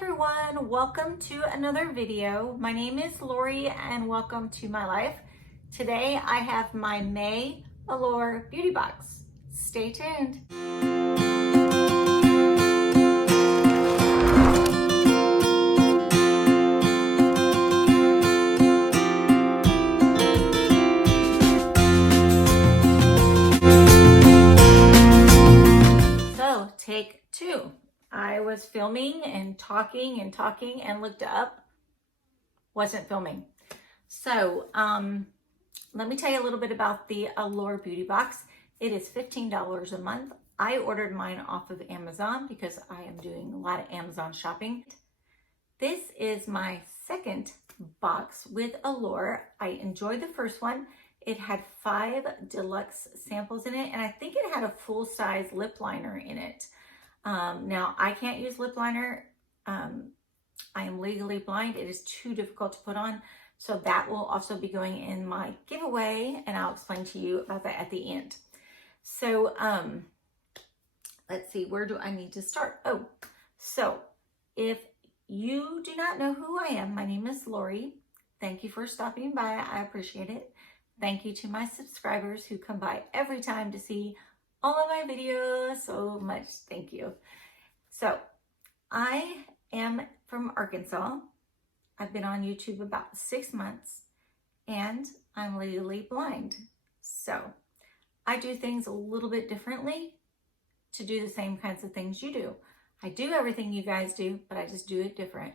everyone, welcome to another video. My name is Lori and welcome to my life. Today I have my May Allure Beauty Box. Stay tuned. So take two. I was filming and talking and looked up, wasn't filming. So let me tell you a little bit about the Allure Beauty Box. It is $15 a month. I ordered mine off of Amazon because I am doing a lot of Amazon shopping. This is my second box with Allure. I enjoyed the first one. It had 5 deluxe samples in it, and I think it had a full-size lip liner in it. Now, I can't use lip liner. I am legally blind. It is too difficult to put on. So that will also be going in my giveaway, and I'll explain to you about that at the end. So let's see, where do I need to start? Oh, so if you do not know who I am, my name is Lori. Thank you for stopping by. I appreciate it. Thank you to my subscribers who come by every time to see all of my videos. So much thank you. So I am from Arkansas. I've been on YouTube about 6 months and I'm legally blind. So I do things a little bit differently to do the same kinds of things you do. I do everything you guys do, but I just do it different.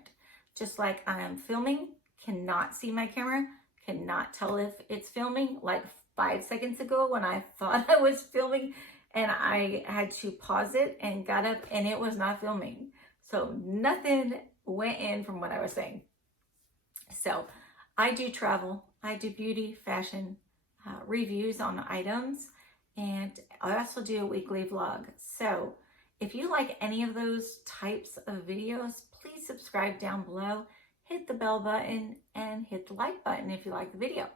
Just like I am filming, cannot see my camera, cannot tell if it's filming. Like 5 seconds ago when I thought I was filming and I had to pause it and got up and it was not filming. So nothing went in from what I was saying. So I do travel, I do beauty, fashion, reviews on items, and I also do a weekly vlog. So if you like any of those types of videos, please subscribe down below, hit the bell button, and hit the like button if you like the video.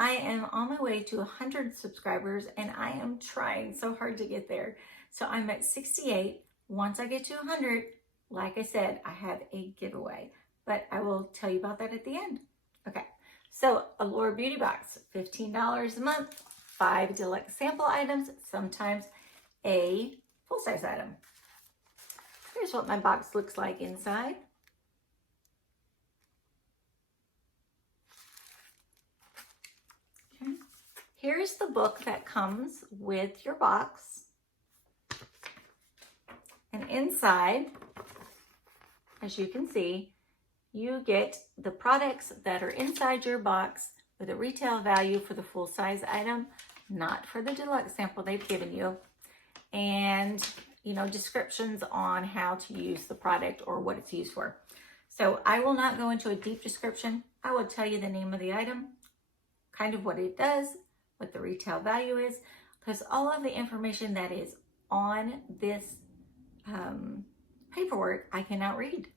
I am on my way to 100 subscribers and I am trying so hard to get there. So I'm at 68. Once I get to 100, like I said, I have a giveaway, but I will tell you about that at the end. Okay, so Allure Beauty Box, $15 a month, 5 deluxe sample items, sometimes a full-size item. Here's what my box looks like inside. Okay. Here's the book that comes with your box. And inside, as you can see, you get the products that are inside your box with a retail value for the full-size item, not for the deluxe sample they've given you, and descriptions on how to use the product or what it's used for. So I will not go into a deep description. I will tell you the name of the item, kind of what it does, what the retail value is, because all of the information that is on this paperwork I cannot read.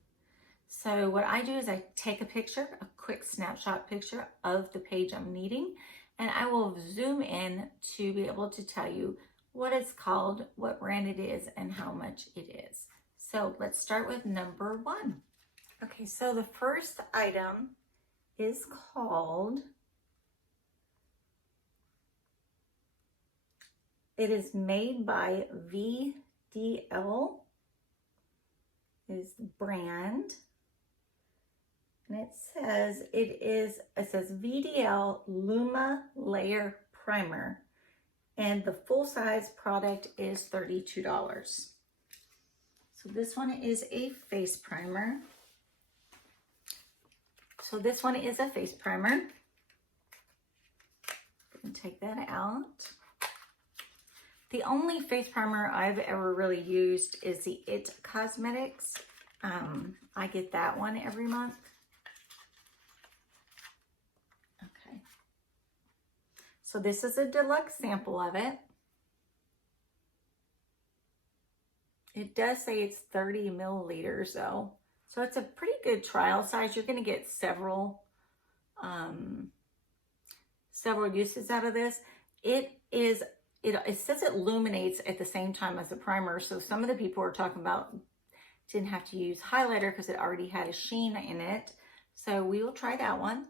So what I do is I take a picture, a quick snapshot picture of the page I'm needing, and I will zoom in to be able to tell you what it's called, what brand it is, and how much it is. So let's start with number 1. Okay, so the first item is called, it is made by VDL, is the brand. And it says VDL Luma Layer Primer, and the full-size product is $32. So this one is a face primer. Take that out. The only face primer I've ever really used is the It Cosmetics. I get that one every month. Okay. So this is a deluxe sample of it. It does say it's 30 milliliters though. So it's a pretty good trial size. You're going to get several uses out of this. It says it illuminates at the same time as the primer. So some of the people are talking about Didn't have to use highlighter because it already had a sheen in it. So we will try that one.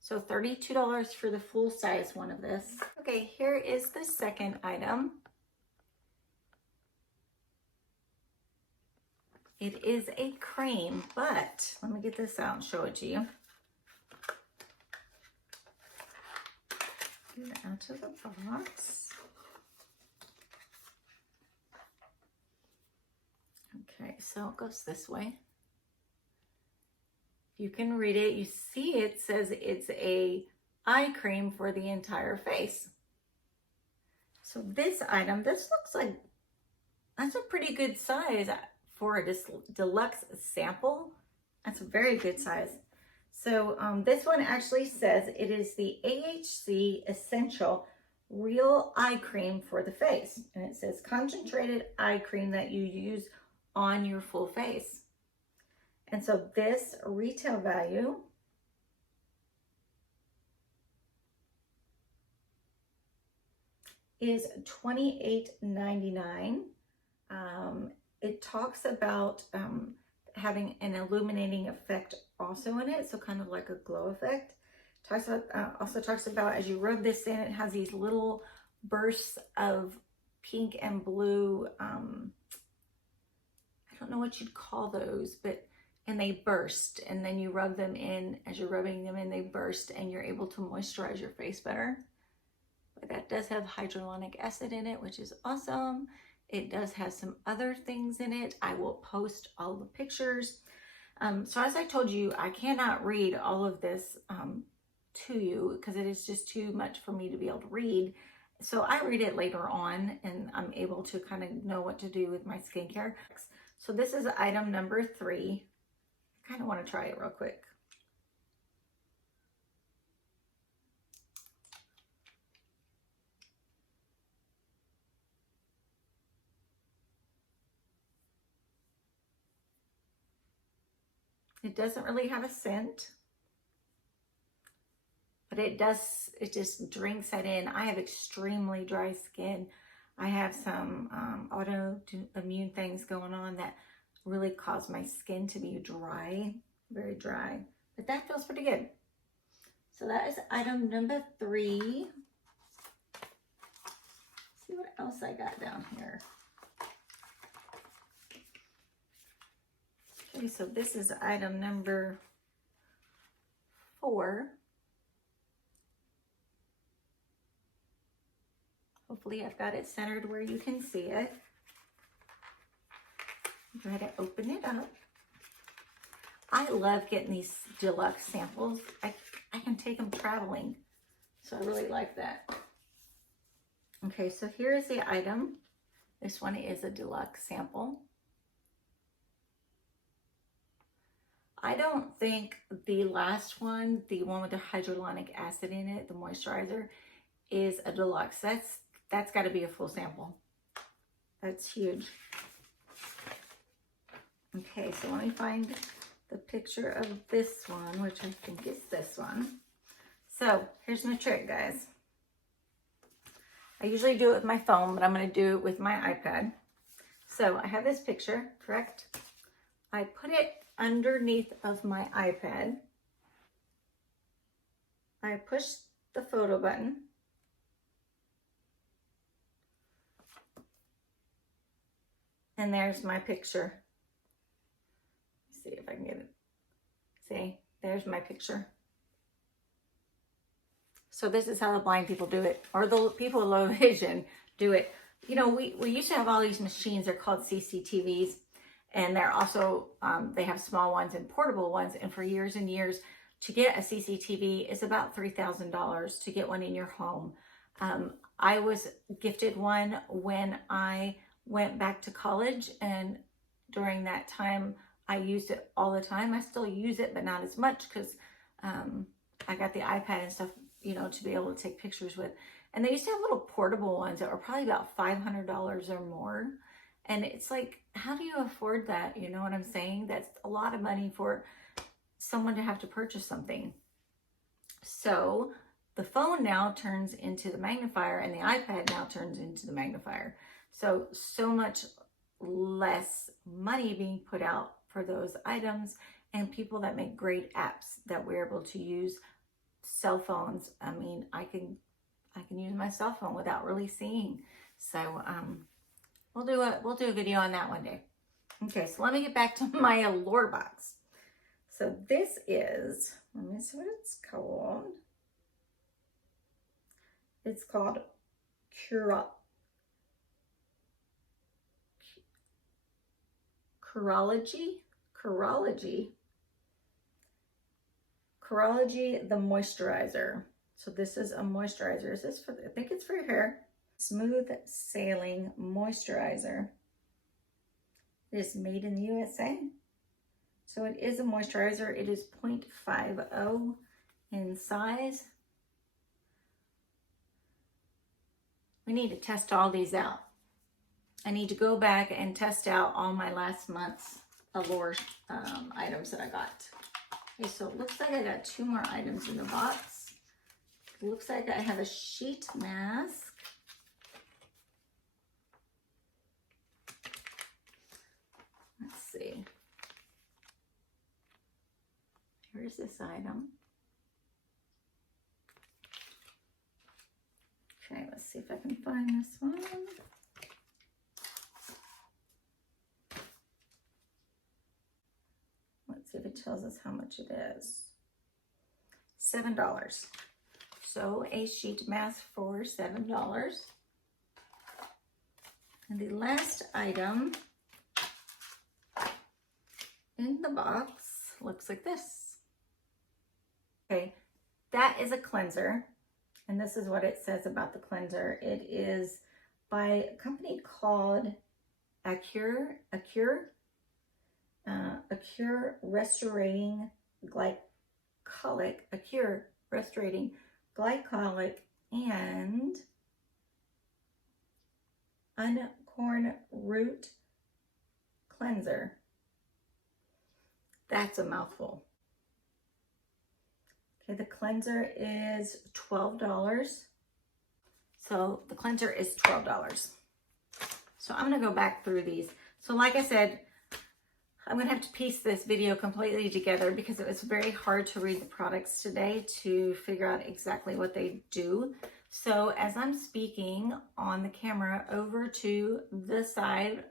So $32 for the full size one of this. Okay, here is the second item. It is a cream, but let me get this out and show it to you. Get it out of the box. Okay, so it goes this way. You can read it. You see it says it's a eye cream for the entire face. So this item, this looks like, that's a pretty good size for a deluxe sample. That's a very good size. So this one actually says it is the AHC Essential Real Eye Cream for the face. And it says concentrated eye cream that you use on your full face. And so this retail value is $28.99. It talks about having an illuminating effect also in it, so kind of like a glow effect. Talks about, also talks about as you rub this in, it has these little bursts of pink and blue. I don't know what you'd call those, but and they burst, and then you rub them in. As you're rubbing them in, they burst, and you're able to moisturize your face better. But that does have hyaluronic acid in it, which is awesome. It does have some other things in it. I will post all the pictures. So as I told you, I cannot read all of this to you because it is just too much for me to be able to read. So I read it later on, and I'm able to kind of know what to do with my skincare. So this is item number 3. I kind of want to try it real quick. It doesn't really have a scent, but it just drinks it in. I have extremely dry skin. I have some autoimmune things going on that really cause my skin to be dry, very dry, but that feels pretty good. So that is item number 3. Let's see what else I got down here. Okay, so this is item number 4. Hopefully I've got it centered where you can see it. Try to open it up. I love getting these deluxe samples. I can take them traveling, so I really like that. Okay, so here is the item. This one is a deluxe sample. I don't think the last one, the one with the hyaluronic acid in it, the moisturizer, is a deluxe. That's got to be a full sample. That's huge. Okay, so let me find the picture of this one, which I think is this one. So here's my trick, guys. I usually do it with my phone, but I'm going to do it with my iPad. So I have this picture, correct? I put it underneath of my iPad. I push the photo button. And there's my picture. Let's see if I can get it. See, there's my picture. So this is how the blind people do it, or the people with low vision do it. You know, we used to have all these machines. They're called CCTVs. And they're also, they have small ones and portable ones. And for years and years, to get a CCTV is about $3,000 to get one in your home. I was gifted one when I went back to college. And during that time, I used it all the time. I still use it, but not as much because I got the iPad and stuff, you know, to be able to take pictures with. And they used to have little portable ones that were probably about $500 or more. And it's like, how do you afford that? You know what I'm saying? That's a lot of money for someone to have to purchase something. So the phone now turns into the magnifier, and the iPad now turns into the magnifier. So much less money being put out for those items, and people that make great apps that we're able to use. Cell phones, I mean, I can use my cell phone without really seeing. So we'll do a video on that one day. Okay, so let me get back to my Allure box. So this is, let me see what it's called. It's called Curology the moisturizer. So this is a moisturizer. Is this for, I think it's for your hair. Smooth Sailing Moisturizer. It is made in the USA. So it is a moisturizer. It is 0.50 in size. We need to test all these out. I need to go back and test out all my last month's Allure items that I got. Okay, so it looks like I got 2 more items in the box. It looks like I have a sheet mask. Let's see. Here's this item. Okay, let's see if I can find this one. Let's see if it tells us how much it is. $7. So a sheet mask for $7. And the last item in the box looks like this. Okay, that is a cleanser. And this is what it says about the cleanser. It is by a company called Allure Restorating Glycolic and Uncorn Root Cleanser. That's a mouthful. Okay, the cleanser is $12. So the cleanser is $12. So I'm gonna go back through these. So like I said, I'm gonna have to piece this video completely together because it was very hard to read the products today to figure out exactly what they do. So as I'm speaking on the camera over to the side,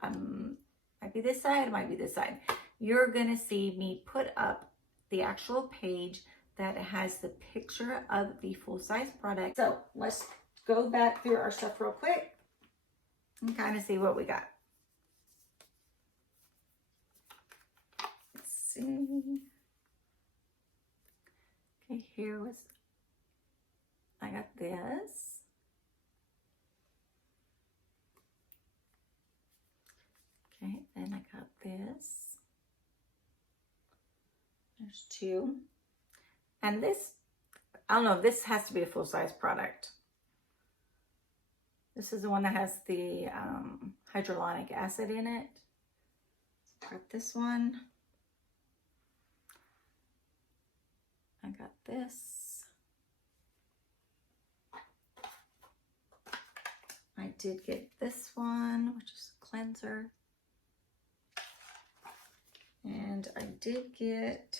might be this side, might be this side, you're gonna see me put up the actual page that has the picture of the full-size product. So let's go back through our stuff real quick and kind of see what we got. Let's see. Okay, I got this. Okay, then I got this. There's 2. And this, I don't know, this has to be a full-size product. This is the one that has the hyaluronic acid in it. Got this one. I got this. I did get this one, which is a cleanser. And I did get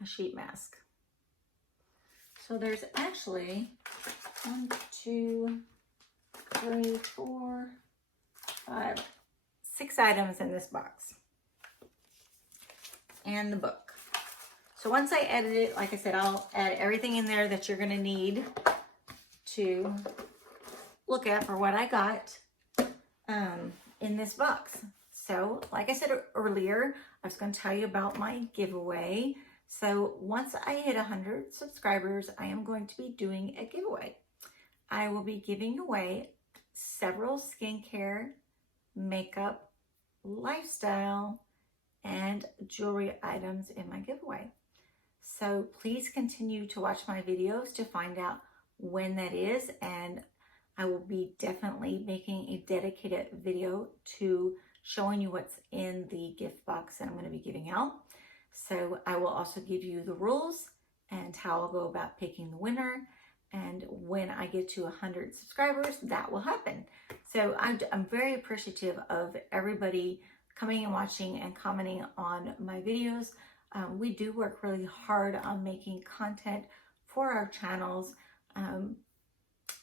a sheet mask. So there's actually 1, 2, 3, 4, 5, 6 items in this box. And the book. So once I edit it, like I said, I'll add everything in there that you're gonna need to look at for what I got in this box. So like I said earlier, I was gonna tell you about my giveaway. So once I hit 100 subscribers, I am going to be doing a giveaway. I will be giving away several skincare, makeup, lifestyle, and jewelry items in my giveaway. So please continue to watch my videos to find out when that is, and I will be definitely making a dedicated video to showing you what's in the gift box that I'm going to be giving out. So I will also give you the rules and how I'll go about picking the winner. And when I get to 100 subscribers, that will happen. So I'm very appreciative of everybody coming and watching and commenting on my videos. We do work really hard on making content for our channels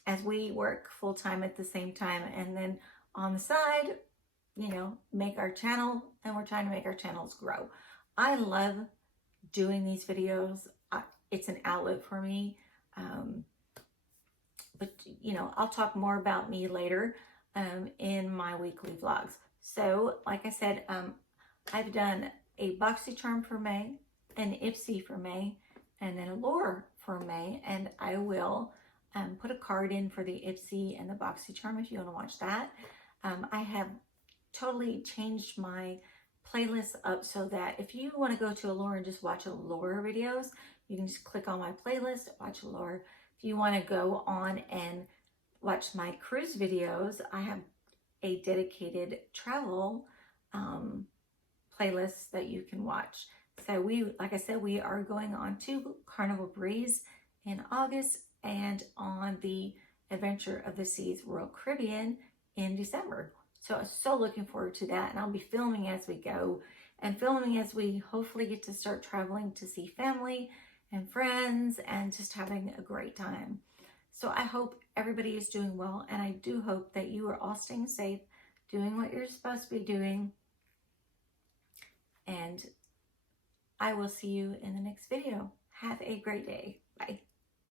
as we work full-time at the same time, and then on the side, you know, make our channel, and we're trying to make our channels grow. I love doing these videos. It's an outlet for me. But you know, I'll talk more about me later in my weekly vlogs. So like I said, I've done a BOXYCHARM for May, an IPSY for May, and then Allure for May, and I will put a card in for the IPSY and the BOXYCHARM if you want to watch that. I have totally changed my playlist up so that if you want to go to Allure and just watch Allure videos, you can just click on my playlist, watch Allure. If you want to go on and watch my cruise videos, I have a dedicated travel playlist that you can watch. So like I said, we are going on to Carnival Breeze in August and on the Adventure of the Seas Royal Caribbean in December. So I'm so looking forward to that, and I'll be filming as we go and filming as we hopefully get to start traveling to see family and friends and just having a great time. So I hope everybody is doing well, and I do hope that you are all staying safe, doing what you're supposed to be doing, and I will see you in the next video. Have a great day. Bye.